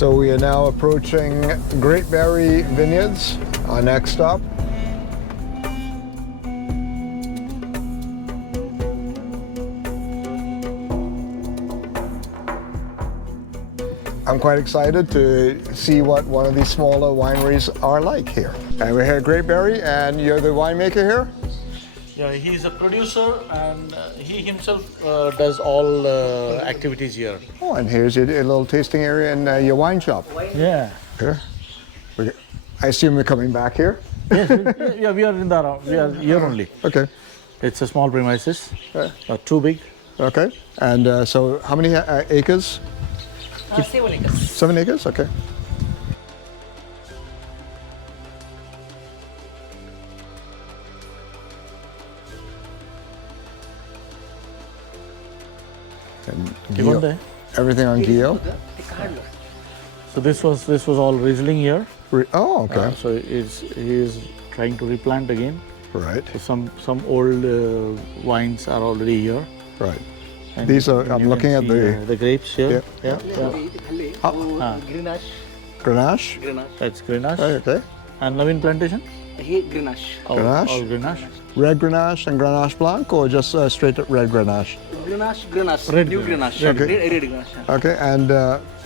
So we are now approaching Grape Vineyards, our next stop. I'm quite excited to see what one of these smaller wineries are like here. And we're here at Grape, and you're the winemaker here? Yeah, he's a producer and he himself does all activities here. Oh, and here's your little tasting area and your wine shop. Yeah. Here. I assume we're coming back here? Yes, yeah, we are here only. Okay. It's a small premises, not too big. Okay. And so how many acres? 7 acres. 7 acres? Okay. And Gio, everything on Gio? So this was all Riesling here. Oh, okay. So he is trying to replant again. Right. So some old wines are already here. Right. And these are, I'm looking at the grapes here. Yeah. Grenache. Grenache? That's Grenache. Okay. And Navin plantation? Here Grenache. Grenache? All Grenache. Red Grenache and Grenache Blanc, or just straight red Grenache? Grenache. Red New Grenache. Grenache. Okay. Red Grenache. Okay, and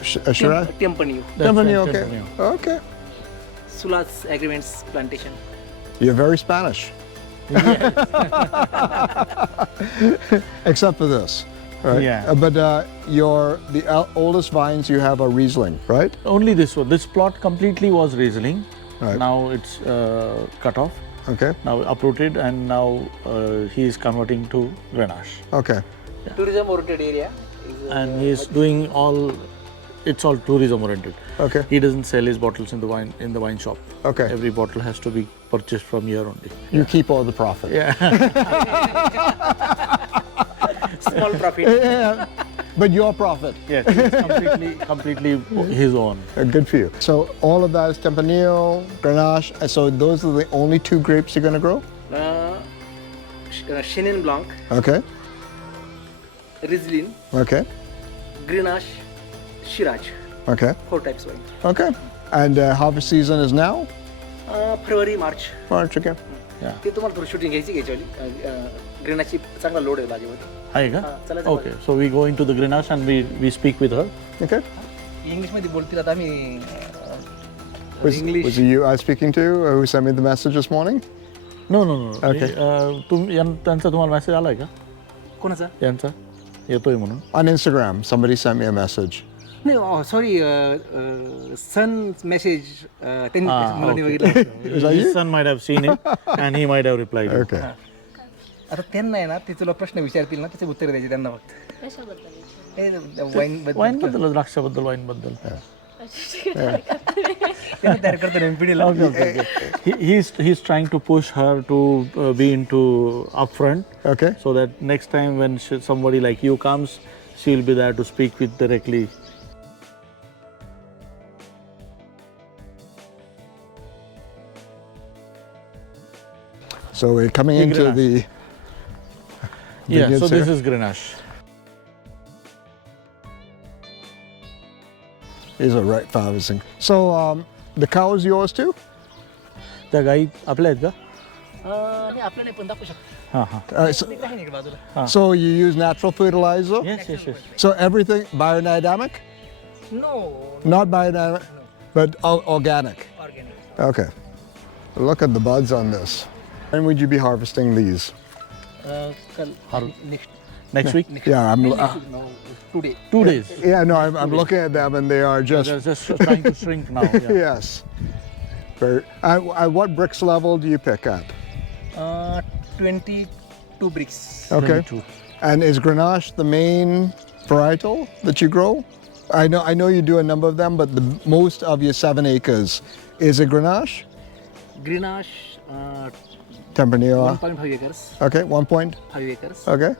Shiraz? Tempranillo. Tempranillo, okay. Tempranillo. Okay. Sulas Agreements Plantation. You're very Spanish. Except for this. Right? Yeah. But the oldest vines you have are Riesling, right? Only this one. This plot completely was Riesling. Right. Now it's cut off. Okay. Now uprooted, and now he is converting to Grenache. Okay. Tourism oriented area. And he is doing all. It's all tourism oriented. Okay. He doesn't sell his bottles in the wine shop. Okay. Every bottle has to be purchased from here only. You keep all the profit. Yeah. Small profit. Yeah. But your profit. Yeah. It's completely his own. Good for you. So all of that is Tempranillo, Grenache. And so those are the only 2 grapes you're going to grow? Chenin Blanc. Okay. Riesling. Okay. Grenache. Shiraz. Okay. 4 types wine. Okay. And harvest season is now? February, March. March, okay. ते तुम्हाला थोडी shooting घ्यायची ग्रेनाची चांगला load आहे बागेमध्ये. आहे का? Okay. So we go into the Grenache and we speak with her. Okay. English मध्ये बोलतील आता आम्ही Was it you I was speaking to who sent me the message this morning? No. Okay. त्यांचा तुम्हाला मेसेज आलाय का? कोणाचा? यांचा येतोय म्हणून. On Instagram, somebody sent me a message. नाही सॉरी सन मेसेज त्यांनी मला नाही Okay. बघितलं. His son might have seen it and he might have replied. Okay. आता त्यांना आहे ना ते तुला प्रश्न विचारतील ना त्याचे उत्तर द्यायचे त्यांना फक्त. वाईन वाईन बद्दल, द्राक्षाबद्दल, वाईन बद्दल. त्यांना तयार करतो पिढीला. He's trying to push her to be into upfront. Okay. So that next time when somebody like you comes, she'll be there to speak with directly. So we're coming into the Yeah, so this here. is Grenache. These are right harvesting. So the cow is yours too? त्या गाई आपल्या आहेत का? आणि आपल्याला पण दाखवू शकतो. हां. So you use natural fertilizer? Yes. So everything biodynamic? No. Not biodynamic, but organic. Organic. Okay. Look at the buds on this. When would you be harvesting these? Next week? Yeah, I'm. Today. 2 days. Yeah, no, I'm looking at them and they are just. They're just trying to shrink now. Yeah. Yes. At what bricks level do you pick at? 22 bricks. Okay. 22. And is Grenache the main varietal that you grow? I know you do a number of them, but the most of your 7 acres is it Grenache? Grenache. Tempranillo. 1.5 acres. Okay, 1.5 5 acres. Okay.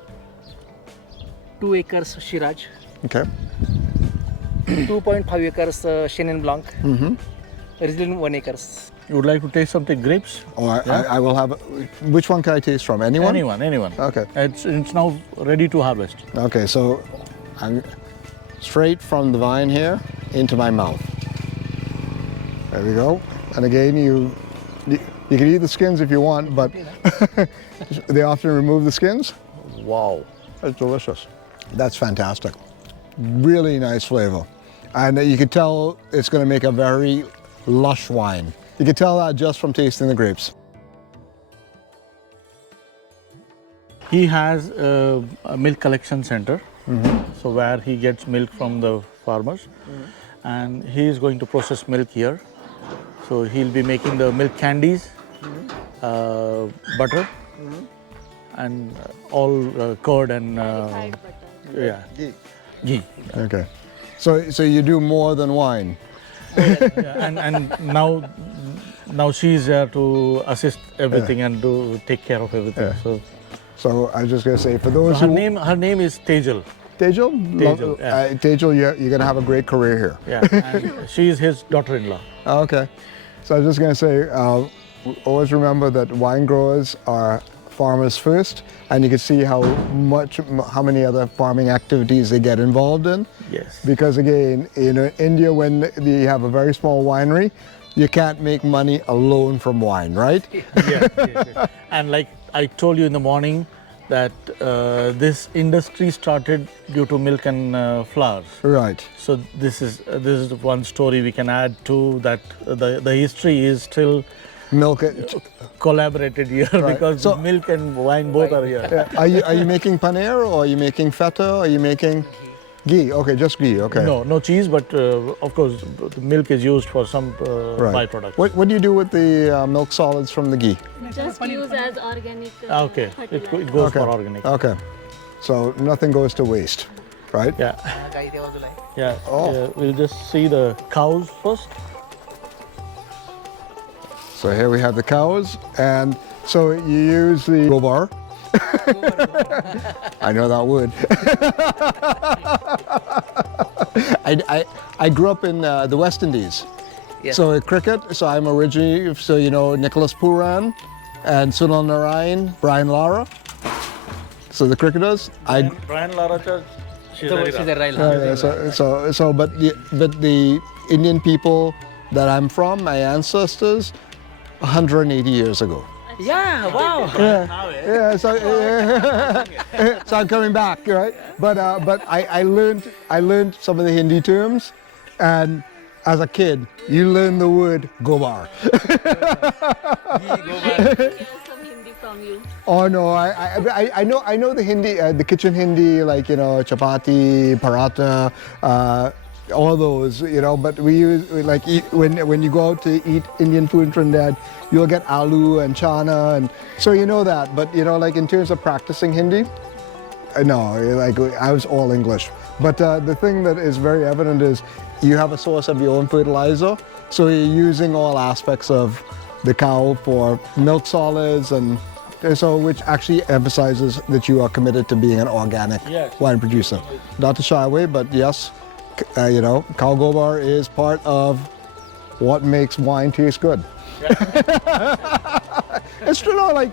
2 acres Shiraz. Okay. 2.5 acres Chenin Blanc. Riesling 1 acres. You would like to taste something grapes? Oh, I will have. Which one can I taste from? Anyone? Anyone. Okay. It's now ready to harvest. Okay, so I'm straight from the vine here. into my mouth. There we go. And again, you can eat the skins if you want, but they often remove the skins. Wow, that's delicious. That's fantastic. Really nice flavor. And you can tell it's going to make a very lush wine. You can tell that just from tasting the grapes. He has a milk collection center, so where he gets milk from the farmers, and he is going to process milk here. So he'll be making the milk candies, butter, and all curd and ghee. Okay. So you do more than wine. And now she's there to assist everything and to take care of everything. So I was just going to say, for those her who... her name is Tejal. Tejal? Tejal, yeah. Tejal, you're going to have a great career here. Yeah, and she is his daughter-in-law. Okay. So I was just going to say, always remember that wine growers are farmers first, and you can see how many other farming activities they get involved in. Yes. Because again, in India, when you have a very small winery, you can't make money alone from wine, right? Yes. And like I told you in the morning, that this industry started due to milk and flowers. Right. So this is one story we can add to that. The history is still Milk. Collaborated here, Right. because So- milk and wine both are here. Yeah. Are you making paneer, or are you making feta, or are you making ghee? Okay, just ghee. Okay. No cheese, but of course the milk is used for some byproducts. What do you do with the milk solids from the ghee? Just use as organic. Okay, it goes for organic. Okay. So nothing goes to waste, right? Yeah. Yeah. Oh. We'll just see the cows first. So here we have the cows, and so you use the gobar. I know that word. I grew up in the West Indies. Yeah. So cricket, so I'm originally, so you know, Nicholas Pooran and Sunil Narayan, Brian Lara. So the cricketers. Brian Lara Church. She's But the Indian people that I'm from, my ancestors, 180 years ago. Yeah, wow. Yeah, so so I'm coming back, right? But I learned some of the Hindi terms, and as a kid, you learn the word gobar. Hear some Hindi from you. Oh no, I know the Hindi, the kitchen Hindi, like, you know, chapati, paratha, all those, you know. But we use, like, when you go out to eat Indian food in Trinidad, you'll get aloo and chana, and so you know that. But you know, like in terms of practicing Hindi, no, like I was all English. But the thing that is very evident is you have a source of your own fertilizer, so you're using all aspects of the cow for milk solids, and so which actually emphasizes that you are committed to being an organic wine producer. Not to shy away, but yes, you know, cow gobar is part of what makes wine taste good. It's true, like,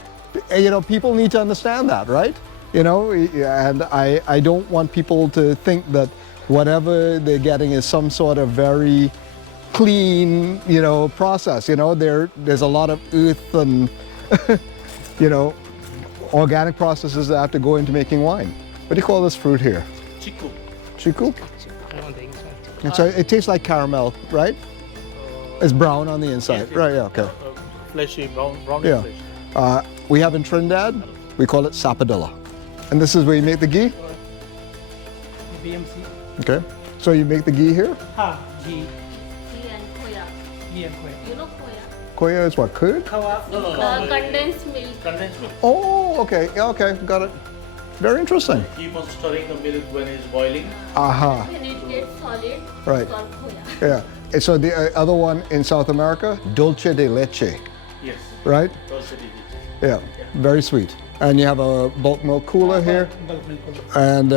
you know, people need to understand that, right? You know, and I don't want people to think that whatever they're getting is some sort of very clean, you know, process. You know, there's a lot of earth and, you know, organic processes that have to go into making wine. What do you call this fruit here? Chiku. Chiku? So it tastes like caramel, right? It's brown on the inside. Yes. Right, yeah, okay. Fleshy, brown Yeah. flesh. We have in Trinidad, we call it sapadilla. And this is where you make the ghee? BMC. Okay. So you make the ghee here? Ghee. Ghee and khoya. Ghee and khoya. You know khoya? Koya is what, curd? Condensed milk. Condensed milk. Oh, okay. Yeah, okay, got it. Very interesting. Keep on stirring the milk when it's boiling. Aha. When it gets solid, Right. it's called khoya. Yeah. And so the other one in South America, dulce de leche, Yes. right? Dulce de leche. Yeah, very sweet. And you have a bulk milk cooler here, Bulk milk cooler. and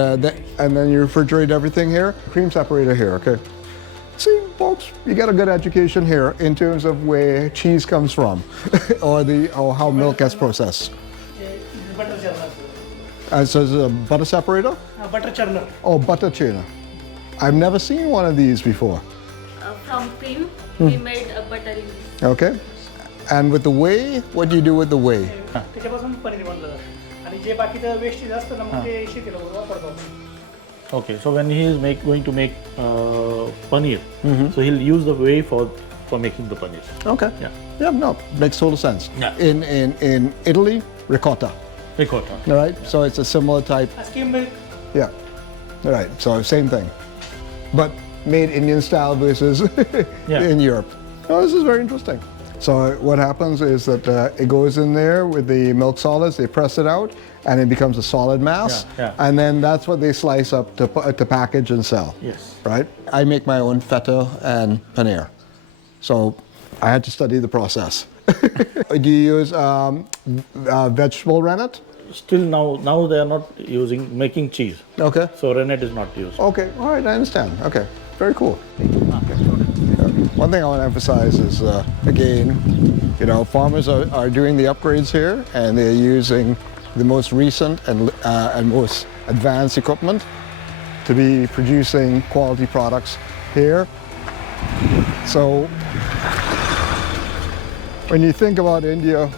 then you refrigerate everything here. Cream separator here, okay. See, folks, you get a good education here in terms of where cheese comes from, or how milk gets processed. Butter churner. So it's a butter separator? Butter churner. Oh, butter churner. I've never seen one of these before. some cream. We made a buttery milk. Okay. And with the whey, what do you do with the whey? त्याच्यापासून पनीर बनलं जातं आणि जे बाकीचं wastage असतं ना मग ते शेतीला वापरतो आपण. Okay, so when he is going to make paneer, so he'll use the whey for making the paneer. Okay. Yeah. Yeah, no, makes total sense. Yeah. In Italy, ricotta. Ricotta. All right. So it's a similar type. Skim milk. Yeah. All right. So same thing, but made Indian style versus in Europe. Oh, this is very interesting. So what happens is that it goes in there with the milk solids. They press it out, and it becomes a solid mass. Yeah. And then that's what they slice up to package and sell. Yes. Right. I make my own feta and paneer, so I had to study the process. Do you use vegetable rennet? Still now they are not making cheese. Okay. So rennet is not used. Okay, all right, I understand. Okay, very cool. One thing I want to emphasize is, again, you know, farmers are doing the upgrades here, and they're using the most recent and most advanced equipment to be producing quality products here. So, when you think about India,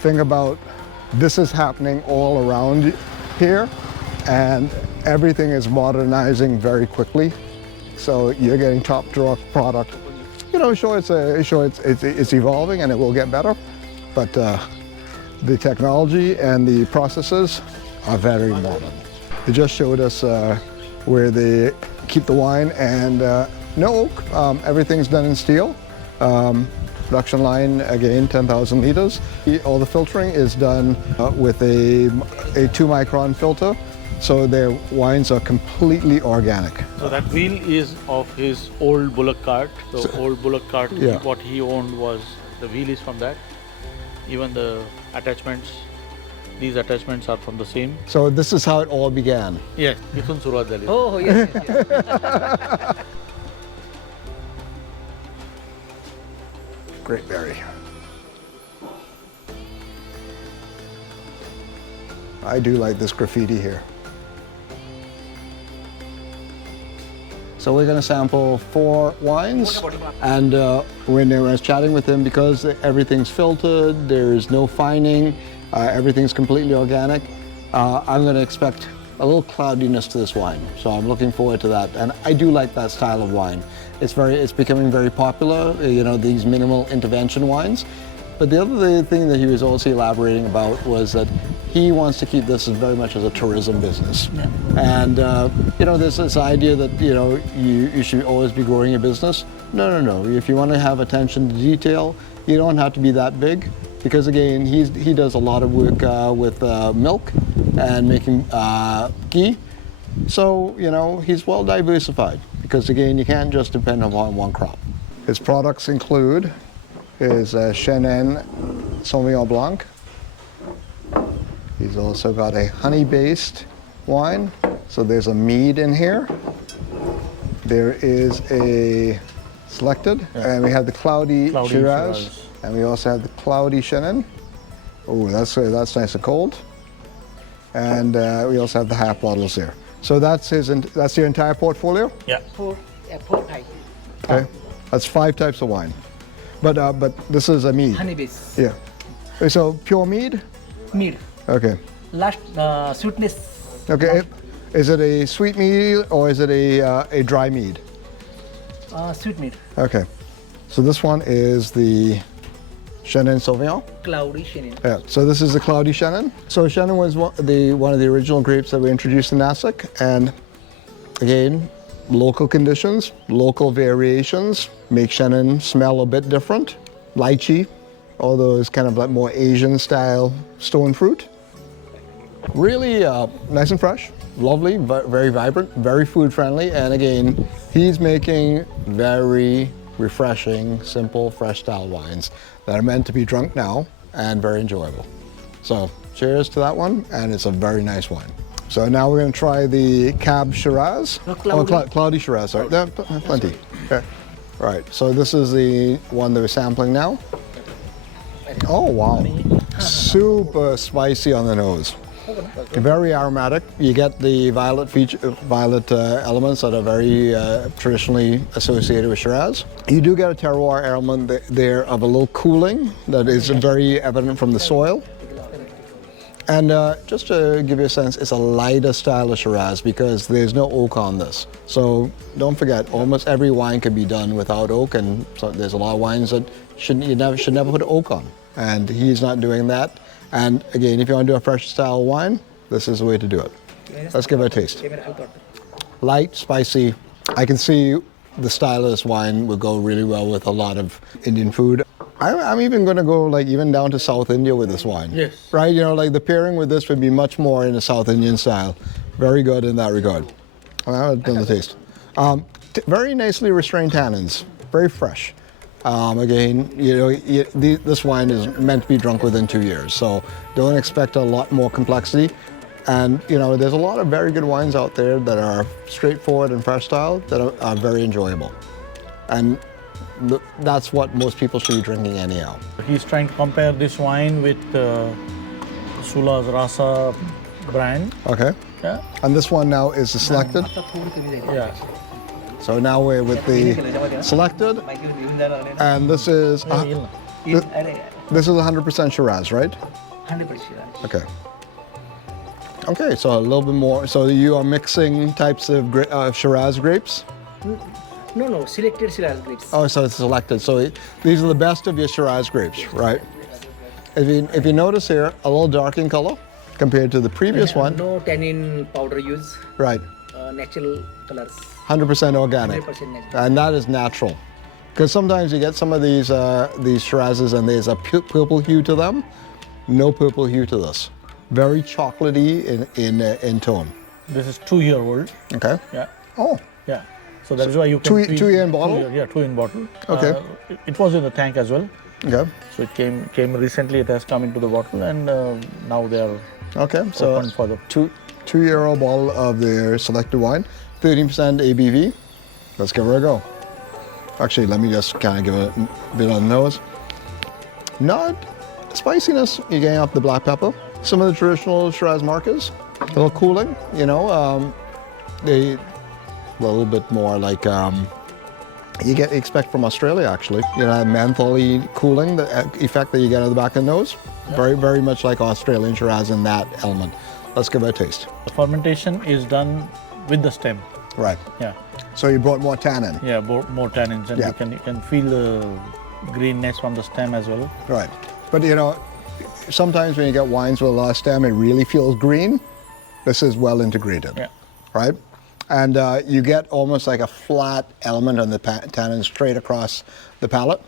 think about this is happening all around here, and everything is modernizing very quickly. So you're getting top-drawer product. You know, sure, it's evolving and it will get better, but the technology and the processes are very modern. They just showed us where they keep the wine, and no oak. Everything's done in steel. Production line, again, 10,000 liters. All the filtering is done with a 2-micron filter, so their wines are completely organic. So that wheel is of his old bullock cart. The old bullock cart, Yeah. what he owned was, the wheel is from that. Even the attachments, these attachments are from the same. So this is how it all began. Yes, इथून सुरुवात झाली. हो yes, yes. Great berry. I do like this graffiti here. So we're going to sample 4 wines, and when I was chatting with him, because everything's filtered, there's no fining, everything's completely organic, I'm going to expect a little cloudiness to this wine. So I'm looking forward to that, and I do like that style of wine. It's becoming very popular, you know, these minimal intervention wines. But the other thing that he was also elaborating about was that he wants to keep this as very much as a tourism business. Yeah. And, you know, there's this idea that, you know, you should always be growing your business. No. If you want to have attention to detail, you don't have to be that big. Because, again, he does a lot of work with milk and making ghee. So, you know, he's well diversified. Because, again, you can't just depend upon one crop. His products include his Chenin Sauvignon Blanc. He's also got a honey-based wine. So there's a mead in here. There is a selected, and we have the cloudy Shiraz. And we also have the cloudy Chenin. Oh, that's nice and cold. And we also have the half bottles here. So that's your entire portfolio? Yeah. Four type. Okay. That's 5 types of wine. But this is a mead. Honey base. Yeah. So pure mead? Mead. Okay. Last sweetness. Okay. Is it a sweet mead or is it a dry mead? Sweet mead. Okay. So this one is the Chenin Sauvignon. Cloudy Chenin. Yeah. So this is the cloudy Chenin. So Chenin was one of the original grapes that we introduced in Nashik, and again, local conditions, local variations make Chenin smell a bit different. Lychee, although it's kind of like more Asian style stone fruit. Really nice and fresh, lovely, very vibrant, very food friendly, and again, he's making very refreshing, simple, fresh style wines that are meant to be drunk now and very enjoyable. So cheers to that one, and it's a very nice wine. So now we're going to try the Cab Shiraz. Cloudy Shiraz, sorry. Plenty. Okay. All right, so this is the one that we're sampling now. Oh, wow. Super spicy on the nose. Very aromatic. You get the violet elements that are very traditionally associated with Shiraz. You do get a terroir element there of a little cooling that is very evident from the soil. And just to give you a sense, it's a lighter style of Shiraz because there's no oak on this. So don't forget, almost every wine can be done without oak, and so there's a lot of wines that should never put oak on. And he's not doing that. And again, if you want to do a fresh style wine, this is the way to do it. Let's give it a taste. Light, spicy. I can see the style of this wine would go really well with a lot of Indian food. I'm even going to go like even down to South India with this wine. Yes. Right? You know, like the pairing with this would be much more in a South Indian style. Very good in that regard. I'll do the taste. Very nicely restrained tannins. Very fresh. Again, you know, this wine is meant to be drunk within 2 years, so don't expect a lot more complexity. And you know, there's a lot of very good wines out there that are straightforward and fresh style that are very enjoyable. And that's what most people should be drinking anyhow. He's trying to compare this wine with Sula's Rasa brand. Okay. Yeah. And this one now is the selected. Yeah. So now we're with the selected, and this is this is 100% Shiraz, right? 100%. Okay. Okay, so a little bit more. So you are mixing types of Shiraz grapes? No, selected Shiraz grapes. Oh, so it's selected. So these are the best of your Shiraz grapes, right? If you notice here, a little dark in color compared to the previous one. No tannin powder use. Right. Natural colors. 100% organic. 100% natural. And that is natural. Because sometimes you get some of these Shirazes and there's a purple hue to them. No purple hue to this. Very chocolatey in tone. This is 2-year-old. Okay. Yeah. Oh. Yeah. So that is why you can feel 2 year in bottle? 2 year, yeah, 2 in bottle. Okay. It was in the tank as well. Okay. So it came recently. It has come into the bottle, and now they are Okay. So open for the 2-year-old bottle of their selected wine, 13% ABV. Let's give her a go. Actually, let me just kind of give it a bit on the nose. Not spiciness. You're getting off the black pepper. Some of the traditional Shiraz markers, a little cooling. You know, they a little bit more like you expect from Australia actually. You know, mentholy cooling, the effect that you get on the back of the nose. Yeah. Very, very much like Australian Shiraz in that element. Let's give it a taste. The fermentation is done with the stem. Right. Yeah. So you brought more tannin. Yeah, more tannins, and Yeah. you can feel the greenness from the stem as well. Right. But you know, sometimes when you get wines with a lot of stem, it really feels green. This is well integrated. Yeah. Right? And you get almost like a flat element on the tannin straight across the palate.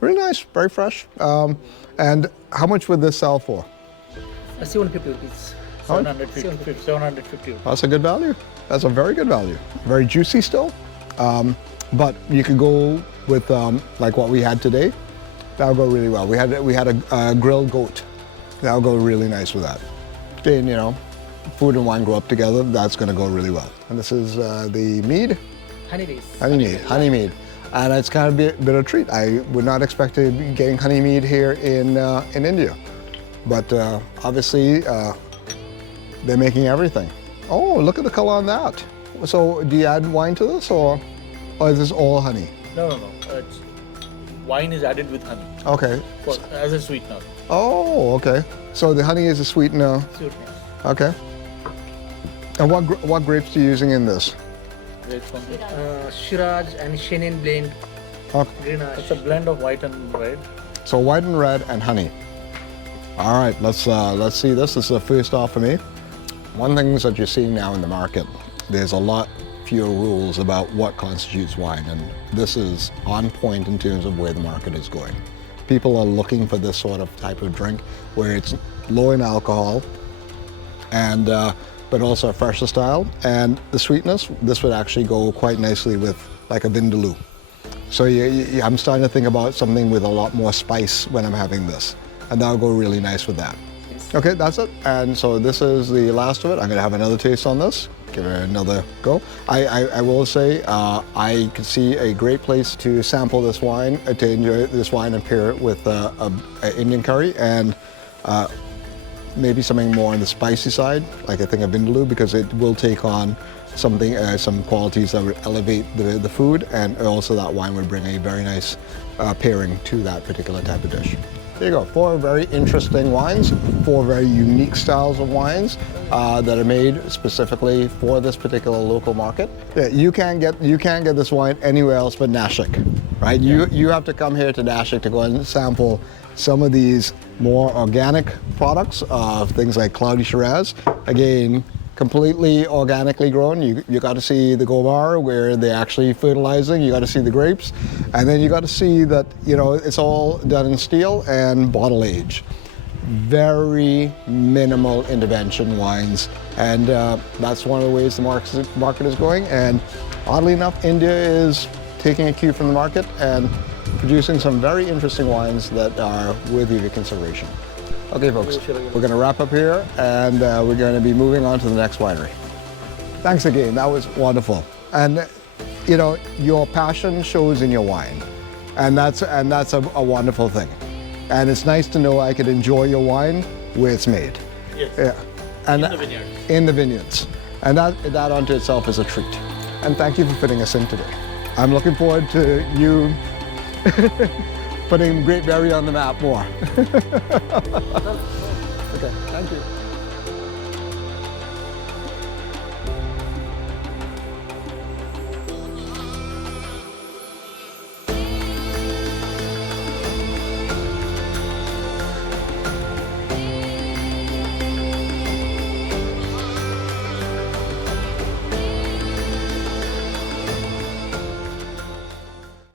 Really nice, very fresh. And how much would this sell for? 750 rupees. 750. That's a good value. That's a very good value. Very juicy still. But you could go with like what we had today. That'll go really well. We had a grilled goat. That'll go really nice with that. Then, you know, food and wine grow up together. That's going to go really well. And this is the mead. Honey mead. And it's kind of a bit of a treat. I would not expect to be getting honey mead here in India. But obviously, they're making everything. Oh, look at the color on that. So do you add wine to this, or is this all honey? No. Wine is added with honey. Okay. As a sweetener. Oh, okay. So the honey is a sweetener. Sweetness. Okay. And what grapes are you using in this? Shiraz and Chenin blend. Okay. Grenache. It's a blend of white and red. So white and red and honey. All right, let's see this. This is the first off for me. One thing that you're seeing now in the market, there's a lot fewer rules about what constitutes wine, and this is on point in terms of where the market is going. People are looking for this sort of type of drink where it's low in alcohol, and but also a fresher style, and the sweetness. This would actually go quite nicely with like a Vindaloo. So I'm starting to think about something with a lot more spice when I'm having this, and that'll go really nice with that. Okay, that's it. And so this is the last of it. I'm gonna have another taste on this. Give it another go. I will say I could see a great place to sample this wine, to enjoy this wine and pair it with an Indian curry, and maybe something more on the spicy side, like I think a Vindaloo, because it will take on some qualities that would elevate the food, and also that wine would bring a very nice pairing to that particular type of dish. There you go, 4 very interesting wines, 4 very unique styles of wines that are made specifically for this particular local market. Yeah, you can't get this wine anywhere else but Nashik, right? You have to come here to Nashik to go and sample some of these more organic products of things like Cloudy Shiraz. Again, completely organically grown. You got to see the gobar where they're actually fertilizing. You got to see the grapes, and then you got to see that it's all done in steel and bottle age. Very minimal intervention wines, and that's one of the ways the market is going. And oddly enough, India is taking a cue from the market and producing some very interesting wines that are worthy of your consideration. Okay, folks, we're going to wrap up here, and we're going to be moving on to the next winery. Thanks again. That was wonderful. And your passion shows in your wine, and that's a wonderful thing. And it's nice to know I could enjoy your wine where it's made. Yes. Yeah. And In the vineyards. In the vineyards, and that unto itself is a treat. And thank you for fitting us in today. I'm looking forward to you putting Grape on the map more. Okay, thank you.